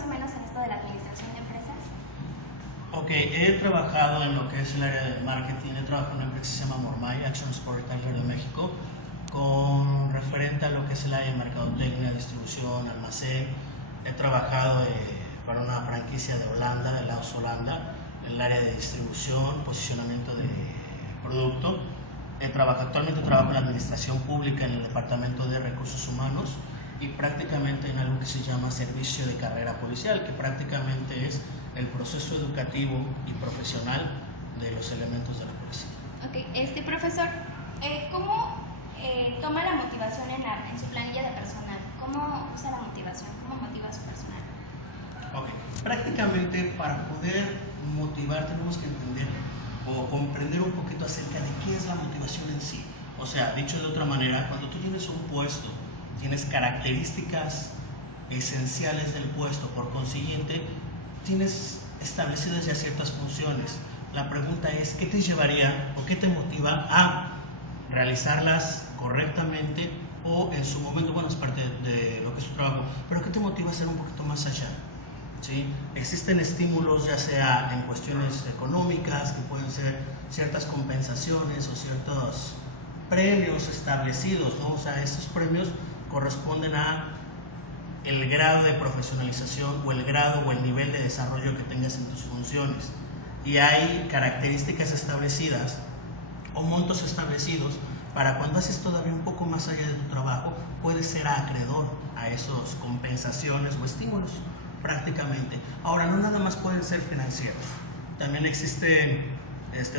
más o menos en esto de la administración de empresas? Ok, he trabajado en lo que es el área de marketing, he trabajado en una empresa que se llama Mormay, Action Sport Retailer de México, con referente a lo que es el área de mercadotecnia, distribución, almacén. He trabajado para una franquicia de Holanda, de Laos Holanda, en el área de distribución, posicionamiento de producto. Actualmente trabajo en la administración pública en el departamento de recursos humanos y prácticamente en algo que se llama servicio de carrera policial, que prácticamente es el proceso educativo y profesional de los elementos de la policía. Ok, profesor, ¿cómo toma la motivación en su planilla de personal? ¿Cómo usa la motivación? ¿Cómo motiva a su personal? Ok, prácticamente para poder motivar tenemos que entender o comprender un poquito acerca de qué es la motivación en sí. O sea, dicho de otra manera, cuando tú tienes un puesto, tienes características esenciales del puesto, por consiguiente, tienes establecidas ya ciertas funciones. La pregunta es, ¿qué te llevaría o qué te motiva a realizarlas correctamente o en su momento, bueno, es parte de lo que es tu trabajo, pero qué te motiva a hacer un poquito más allá? ¿Sí? Existen estímulos ya sea en cuestiones económicas, que pueden ser ciertas compensaciones o ciertos premios establecidos, ¿no? O sea, esos premios corresponden a el grado de profesionalización o el grado o el nivel de desarrollo que tengas en tus funciones. Y hay características establecidas o montos establecidos para cuando haces todavía un poco más allá de tu trabajo, puedes ser acreedor a esas compensaciones o estímulos prácticamente. Ahora, no nada más pueden ser financieros, también existen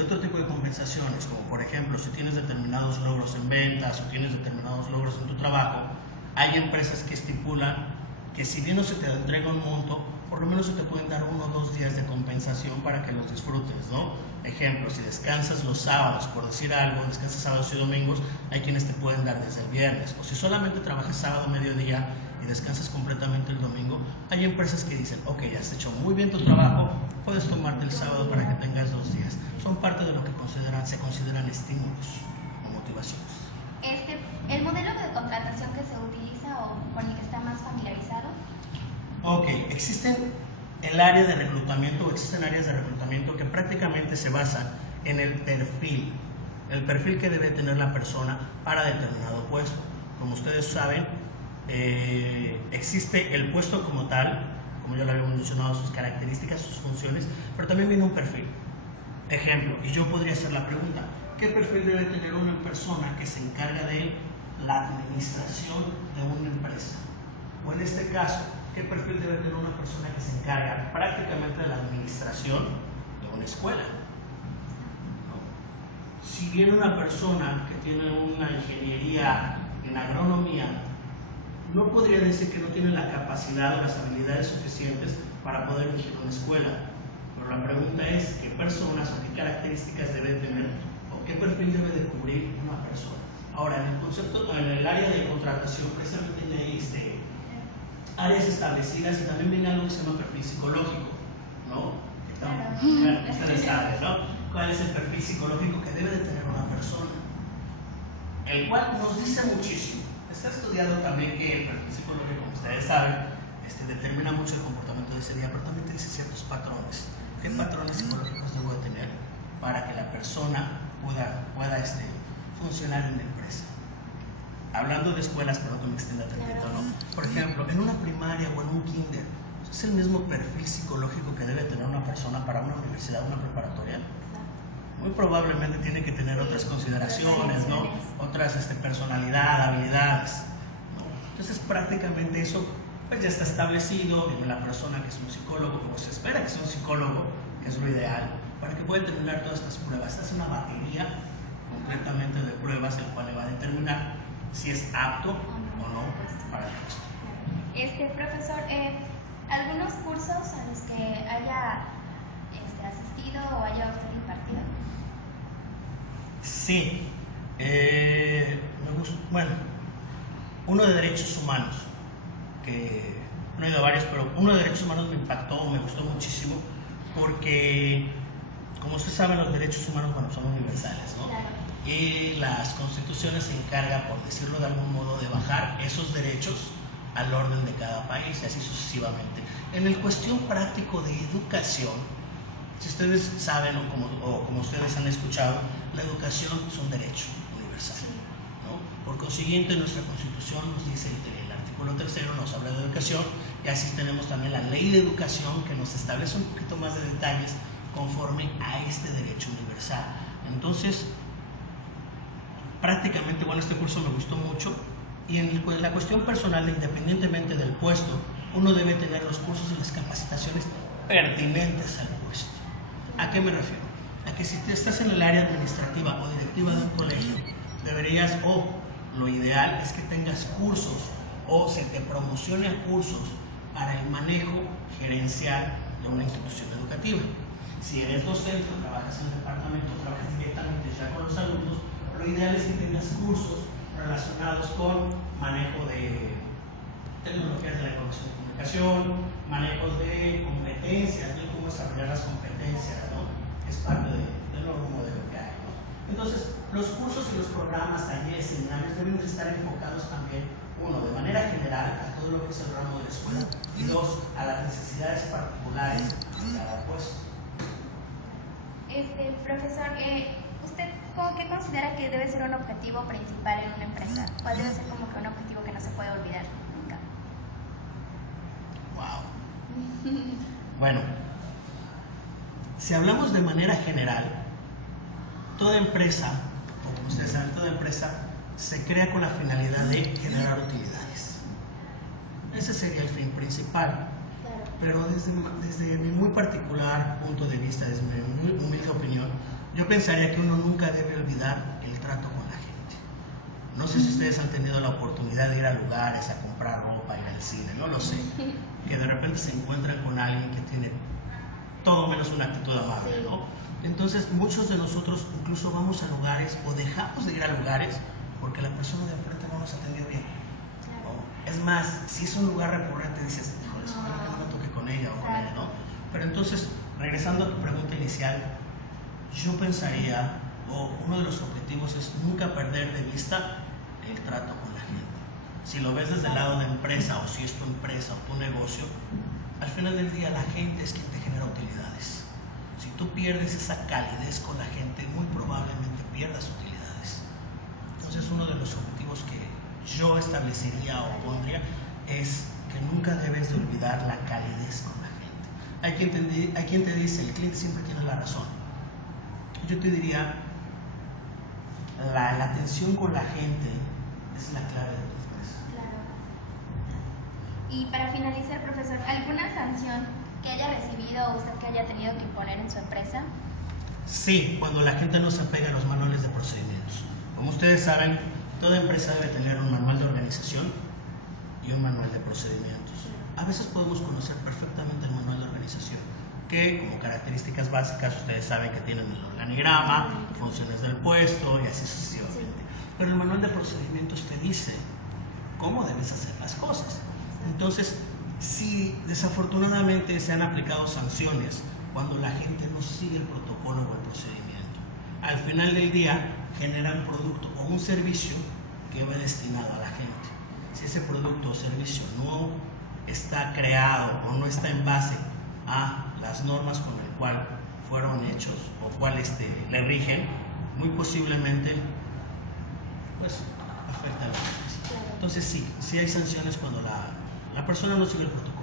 otro tipo de compensaciones, como por ejemplo, si tienes determinados logros en ventas o tienes determinados logros en tu trabajo, hay empresas que estipulan que si bien no se te entrega un monto, por lo menos se te pueden dar 1 o 2 días de compensación para que los disfrutes, ¿no? Ejemplo, si descansas los sábados, por decir algo, descansas sábados y domingos, hay quienes te pueden dar desde el viernes. O si solamente trabajas sábado, mediodía y descansas completamente el domingo, hay empresas que dicen, ok, has hecho muy bien tu trabajo, puedes tomarte el sábado para que tengas 2 días. Son parte de lo que se consideran estímulos o motivaciones. ¿El modelo de contratación que se utiliza o con el que está más familiarizado? Ok, existen el área de reclutamiento o existen áreas de reclutamiento que prácticamente se basan en el perfil que debe tener la persona para determinado puesto. Como ustedes saben, existe el puesto como tal, como ya lo habíamos mencionado, sus características, sus funciones, pero también viene un perfil. Ejemplo, y yo podría hacer la pregunta, ¿qué perfil debe tener una persona que se encarga de la administración de una empresa? O en este caso, ¿qué perfil debe tener una persona que se encarga prácticamente de la administración de una escuela? ¿No? Si viene una persona que tiene una ingeniería en agronomía, no podría decir que no tiene la capacidad o las habilidades suficientes para poder dirigir una escuela. Pero la pregunta es, ¿qué personas o qué características debe tener o qué perfil debe de cubrir una persona? Ahora, en el concepto, en el área de contratación, precisamente hay áreas establecidas y también viene algo que se llama perfil psicológico, ¿no? Bueno, ustedes saben, ¿no? ¿Cuál es el perfil psicológico que debe de tener una persona? El cual nos dice muchísimo. Está estudiado también que el perfil psicológico, como ustedes saben, determina mucho el comportamiento de ese día, pero también te dice ciertos patrones. ¿Qué patrones psicológicos debo de tener para que la persona pueda funcionar en la empresa? Hablando de escuelas, pero que me extienda tantito, ¿no? Por ejemplo, en una primaria o en un kinder, ¿es el mismo perfil psicológico que debe tener una persona para una universidad o una preparatoria? Muy probablemente tiene que tener otras consideraciones, ¿no? Otras personalidad, habilidades, ¿no? Entonces prácticamente eso pues ya está establecido, viene la persona que es un psicólogo, o se espera que sea un psicólogo, que es lo ideal, para que pueda determinar todas estas pruebas. Esta es una batería completamente de pruebas, el cual le va a determinar si es apto o no para el puesto. Profesor, ¿algunos cursos a los que haya asistido o haya usted impartido? Sí, bueno, uno de derechos humanos, que no he ido a varios, pero uno de derechos humanos me impactó, me gustó muchísimo, porque como ustedes saben, los derechos humanos, bueno, son universales, ¿no? Claro. Y las constituciones se encargan, por decirlo de algún modo, de bajar esos derechos al orden de cada país y así sucesivamente. En el cuestión práctico de educación, si ustedes saben o como ustedes han escuchado, la educación es un derecho universal, ¿no? Por consiguiente, nuestra Constitución nos dice, el artículo 3 nos habla de educación, y así tenemos también la Ley de Educación que nos establece un poquito más de detalles conforme a este derecho universal. Entonces, prácticamente, bueno, este curso me gustó mucho, y en la cuestión personal, independientemente del puesto, uno debe tener los cursos y las capacitaciones pertinentes al puesto. ¿A qué me refiero? A que si tú estás en el área administrativa o directiva de un colegio, deberías, o lo ideal es que tengas cursos o se te promocione a cursos para el manejo gerencial de una institución educativa. Si eres docente o trabajas en el departamento, trabajas directamente ya con los alumnos, lo ideal es que tengas cursos relacionados con manejo de tecnologías de la información y comunicación, manejo de competencias, de cómo desarrollar las competencias, ¿no? Es parte del nuevo modelo que hay, ¿no? Entonces, los cursos y los programas, talleres, seminarios deben de estar enfocados también, uno, de manera general a todo lo que es el ramo de la escuela, y dos, a las necesidades particulares de cada puesto. Profesor, ¿usted qué considera que debe ser un objetivo principal en una empresa? ¿Cuál debe ser como que un objetivo que no se puede olvidar nunca? Wow. Bueno, si hablamos de manera general, toda empresa, o como ustedes saben, toda empresa se crea con la finalidad de generar utilidades. Ese sería el fin principal. Pero desde mi muy particular punto de vista, desde mi muy humilde opinión, yo pensaría que uno nunca debe olvidar el trato con la gente. No sé si ustedes han tenido la oportunidad de ir a lugares, a comprar ropa, ir al cine, no lo sé, que de repente se encuentran con alguien que tiene todo menos una actitud amable, ¿no? Entonces, muchos de nosotros incluso vamos a lugares o dejamos de ir a lugares porque la persona de enfrente no nos atendió bien. ¿No? Es más, si es un lugar recurrente, dices, híjole, ojalá que no me toque con ella o con él, ¿no? Pero entonces, regresando a tu pregunta inicial, yo pensaría, o uno de los objetivos es nunca perder de vista el trato con la gente. Si lo ves desde el lado de empresa, o si es tu empresa o tu negocio, al final del día la gente es quien te genera utilidades. Si tú pierdes esa calidez con la gente, muy probablemente pierdas utilidades. Entonces, uno de los objetivos que yo establecería o pondría es que nunca debes de olvidar la calidez con la gente. Hay quien te dice, el cliente siempre tiene la razón. Yo te diría, la atención con la gente es la clave de tu empresa. Claro. Y para finalizar, profesor, ¿alguna sanción que haya recibido o usted que haya tenido que imponer en su empresa? Sí, cuando la gente no se apega a los manuales de procedimientos. Como ustedes saben, toda empresa debe tener un manual de organización y un manual de procedimientos. A veces podemos conocer perfectamente el manual de organización, que como características básicas ustedes saben que tienen el organigrama, funciones del puesto y así sucesivamente. Pero el manual de procedimientos te dice cómo debes hacer las cosas. Entonces, si desafortunadamente se han aplicado sanciones cuando la gente no sigue el protocolo o el procedimiento, al final del día genera un producto o un servicio que va destinado a la gente. Si ese producto o servicio no está creado o no está en base a las normas con el cual fueron hechos o cuál le rigen, muy posiblemente afecta a la gente. Entonces sí hay sanciones cuando la persona no sigue el protocolo.